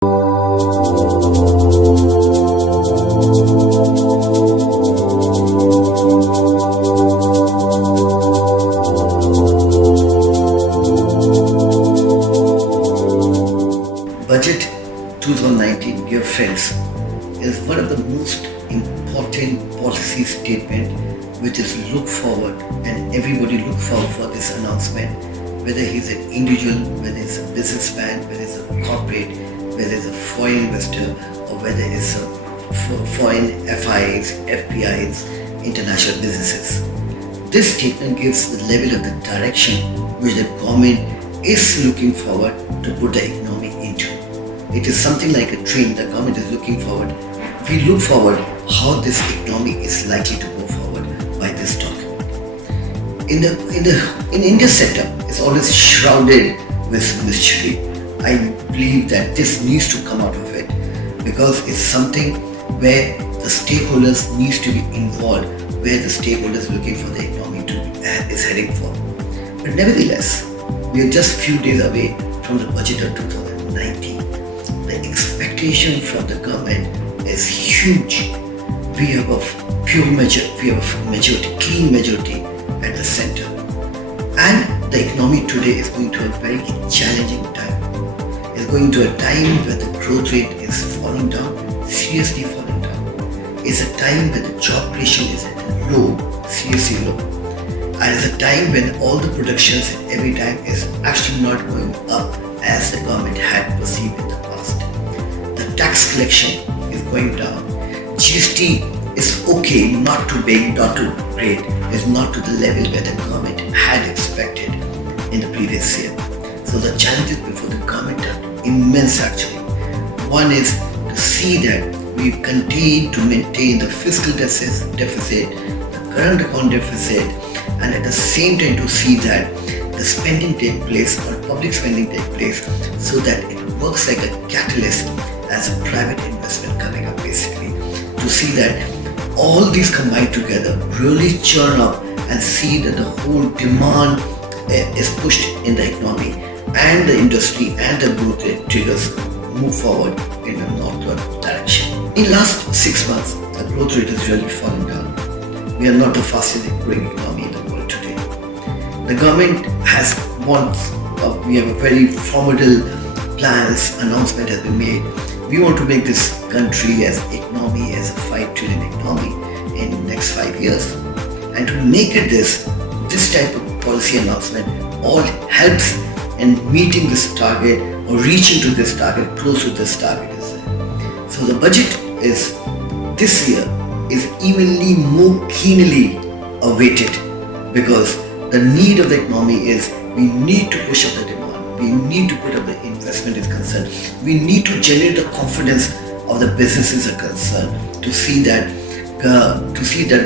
Budget 2019, dear friends, is one of the most important policy statement which is look forward, and everybody look forward for this announcement, whether he's an individual, whether it's a businessman, whether it's a corporate, whether it's a foreign investor, or whether it's a foreign FIs, FPIs, international businesses. This statement gives the level of the direction which the government is looking forward to put the economy into. It is something like a train the government is looking forward. We look forward how this economy is likely to go forward by this document. In India's setup, it's always shrouded with mystery. I believe that this needs to come out of it because it's something where the stakeholders needs to be involved, where the stakeholders looking for the economy is heading for. But nevertheless, we are just few days away from the budget of 2019. The expectation from the government is huge. We have a clean majority at the center. And the economy today is going to a very challenging time. It's going to a time where the growth rate is falling down, seriously falling down. It's a time where the job creation is at a low, seriously low. And it's a time when all the productions at every time is actually not going up as the government had perceived in the past. The tax collection is going down. GST is okay, not too big, not too great, is not to the level where the government had expected in the previous year. So the challenges before the government are immense actually. One is to see that we continue to maintain the fiscal deficit, the current account deficit, and at the same time to see that the spending take place or public spending take place so that it works like a catalyst as a private investment coming up basically, to see that all these combined together really churn up and see that the whole demand is pushed in the economy and the industry and the growth rate triggers move forward in a northward direction. In last 6 months, the growth rate is really falling down. We are not the fastest growing economy in the world today. The government has we have a very formidable plans, announcement has been made. We want to make this country as economy as a 5 trillion economy in the next 5 years. And to make it this type of policy announcement all helps in meeting this target or reaching to this target, close to this target is there. So the budget is this year is evenly more keenly awaited because the need of the economy is we need to push up the demand, we need to put up the investment is concerned, we need to generate the confidence of the businesses are concerned to see that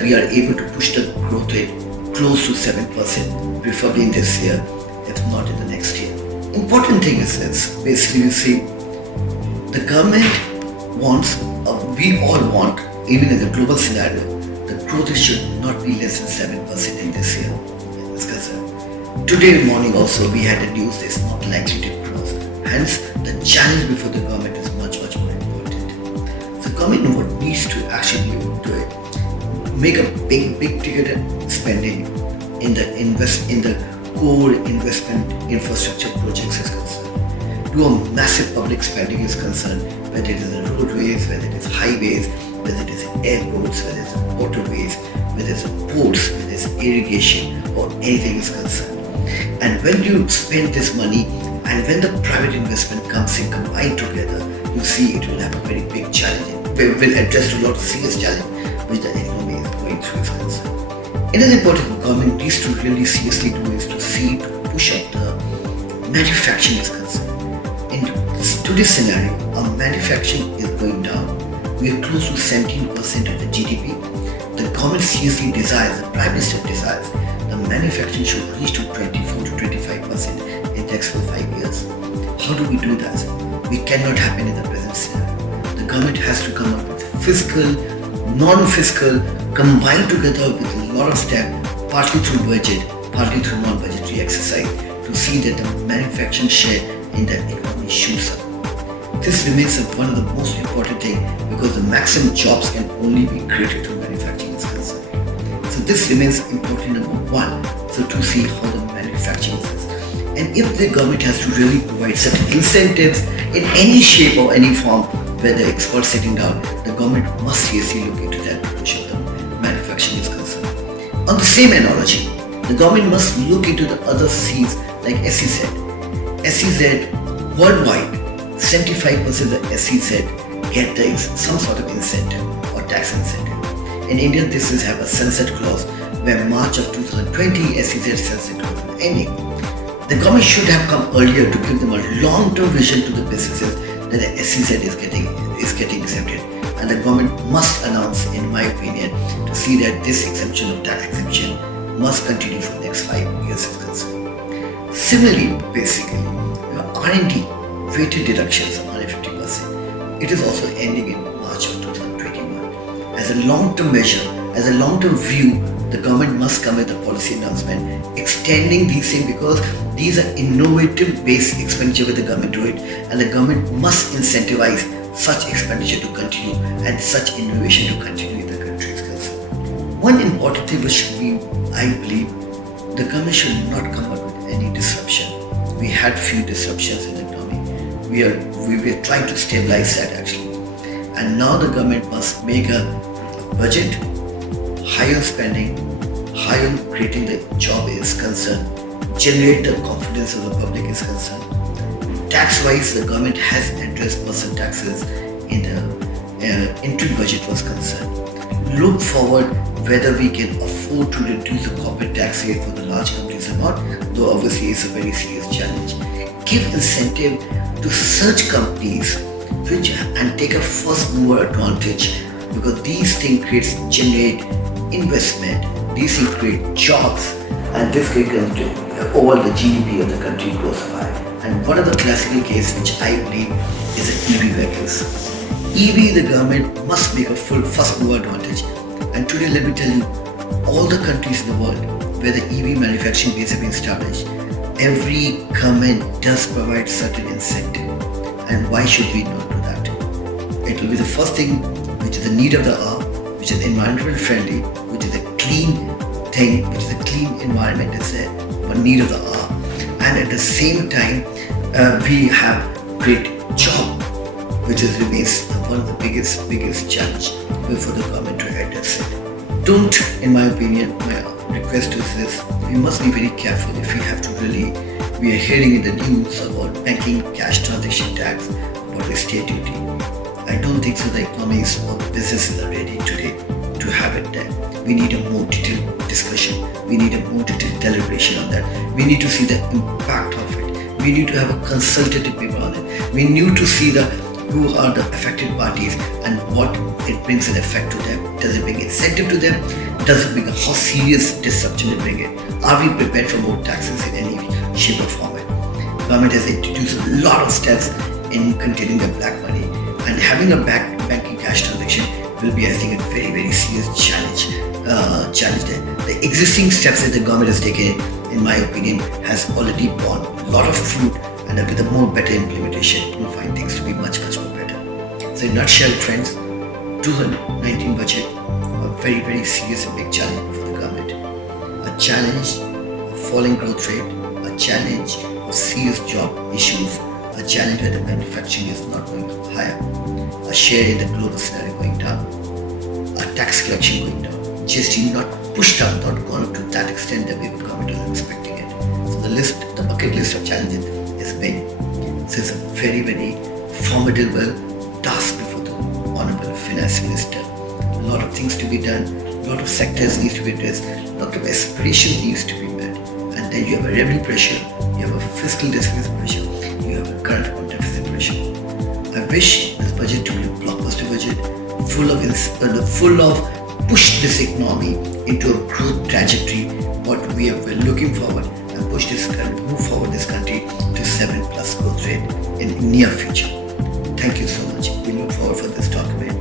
we are able to push the growth rate close to 7%, preferably in this year, if not in the next year. Important thing is this, basically you see, the government wants, we all want, even in the global scenario, the growth rate should not be less than 7% in this year. Today morning also we had a news that is not likely to cross. Hence the challenge before the government is much more important. So government what needs to actually do it, make a big ticket spending in the core investment infrastructure projects is concerned. Do a massive public spending is concerned, whether it is in roadways, whether it is highways, whether it is in airports, whether it is in waterways, whether it is in ports, whether it is irrigation or anything is concerned. And when you spend this money and when the private investment comes in combined together, you see it will have a very big challenge. It will address a lot of serious challenge which the economy is going through is concerned. Another important government needs to really seriously do is to see to push up the manufacturing is concerned. In today's scenario, our manufacturing is going down. We are close to 17% of the GDP. The government seriously desires, the Prime Minister desires, the manufacturing should reach to 24 to 25% in the next 5 years. How do we do that? We cannot happen in the present scenario. The government has to come up with fiscal, non-fiscal, combined together with a lot of steps, partly through budget, partly through non-budgetary exercise, to see that the manufacturing share in the economy shoots up. This remains one of the most important things because the maximum jobs can only be created through manufacturing is concerned. So this remains important number one. So to see how the manufacturing is. And if the government has to really provide certain incentives in any shape or any form where the experts sitting down, the government must seriously look into that to show the manufacturing is concerned. On the same analogy, the government must look into the other C's like SEZ. SEZ worldwide, 75% of the SEZ get some sort of incentive or tax incentive. In India, this is have a sunset clause where March of 2020 SEZ sunset clause is ending. The government should have come earlier to give them a long-term vision to the businesses that the SEZ is getting exempted, and the government must announce, in my opinion, to see that this exemption of tax exemption must continue for the next 5 years is concerned. Similarly, basically, R&D weighted deductions of 150%. It is also ending in March of 2021. As a long-term measure, as a long-term view, the government must come with a policy announcement extending these things because these are innovative based expenditure with the government do it, and the government must incentivize such expenditure to continue and such innovation to continue in the country is concerned. One important thing which I believe, the government should not come up with any disruption. We had few disruptions in the economy. We were trying to stabilize that actually, and now the government must make a budget, higher spending, higher creating the job is concerned, generate the confidence of the public is concerned. Tax-wise, the government has addressed person taxes in the interim budget was concerned. Look forward whether we can afford to reduce the corporate tax rate for the large companies or not, though obviously it's a very serious challenge. Give incentive to such companies and take a first mover advantage because these things generate investment, these things create jobs, and this can overall the GDP of the country grows by. And one of the classical cases which I believe is the EV vehicles. EV, the government must make a full first mover advantage. And today let me tell you, all the countries in the world where the EV manufacturing base have been established, every government does provide certain incentive. And why should we not do that? It will be the first thing which is the need of the hour, which is environmentally friendly, which is a clean thing, which is a clean environment is there, but need of the hour. And at the same time, we have great job, which remains one of the biggest challenge for the government to address it. Don't, in my opinion, my request is this: we must be very careful if we have to really. We are hearing in the news about banking cash transaction tax, about estate duty. I don't think so. The economies or the businesses are ready today to have it there. We need a more detailed discussion. We need a more detailed deliberation on that. We need to see the impact of it. We need to have a consultative paper on it. We need to see who are the affected parties and what it brings an effect to them. Does it bring incentive to them? Does it bring how serious disruption it bring it? Are we prepared for more taxes in any shape or form? Government has introduced a lot of steps in containing the black money, and having a banking cash transaction will be, I think, a very serious challenge there. The existing steps that the government has taken, in my opinion, has already borne a lot of fruit, and with a more better implementation, you'll find things to be much more better. So in a nutshell, friends, 2019 budget, a very serious and big challenge for the government. A challenge of falling growth rate, a challenge of serious job issues, a challenge where the manufacturing is not going higher, a share in the global scenario going down, a tax collection going down, GST not pushed up, not gone to that extent that we would government was expecting it. So the bucket list of challenges is big. So it's a very formidable task before the Honorable Finance Minister. A lot of things to be done, a lot of sectors needs to be addressed, a lot of aspirations needs to be met. And then you have a revenue pressure, you have a fiscal deficit pressure, you have a current account deficit pressure. I wish this budget to be a blockbuster budget, full of push this economy into a growth trajectory, what we're looking forward, and move forward this country to 7+ growth rate in near future. Thank you so much. We look forward for this document.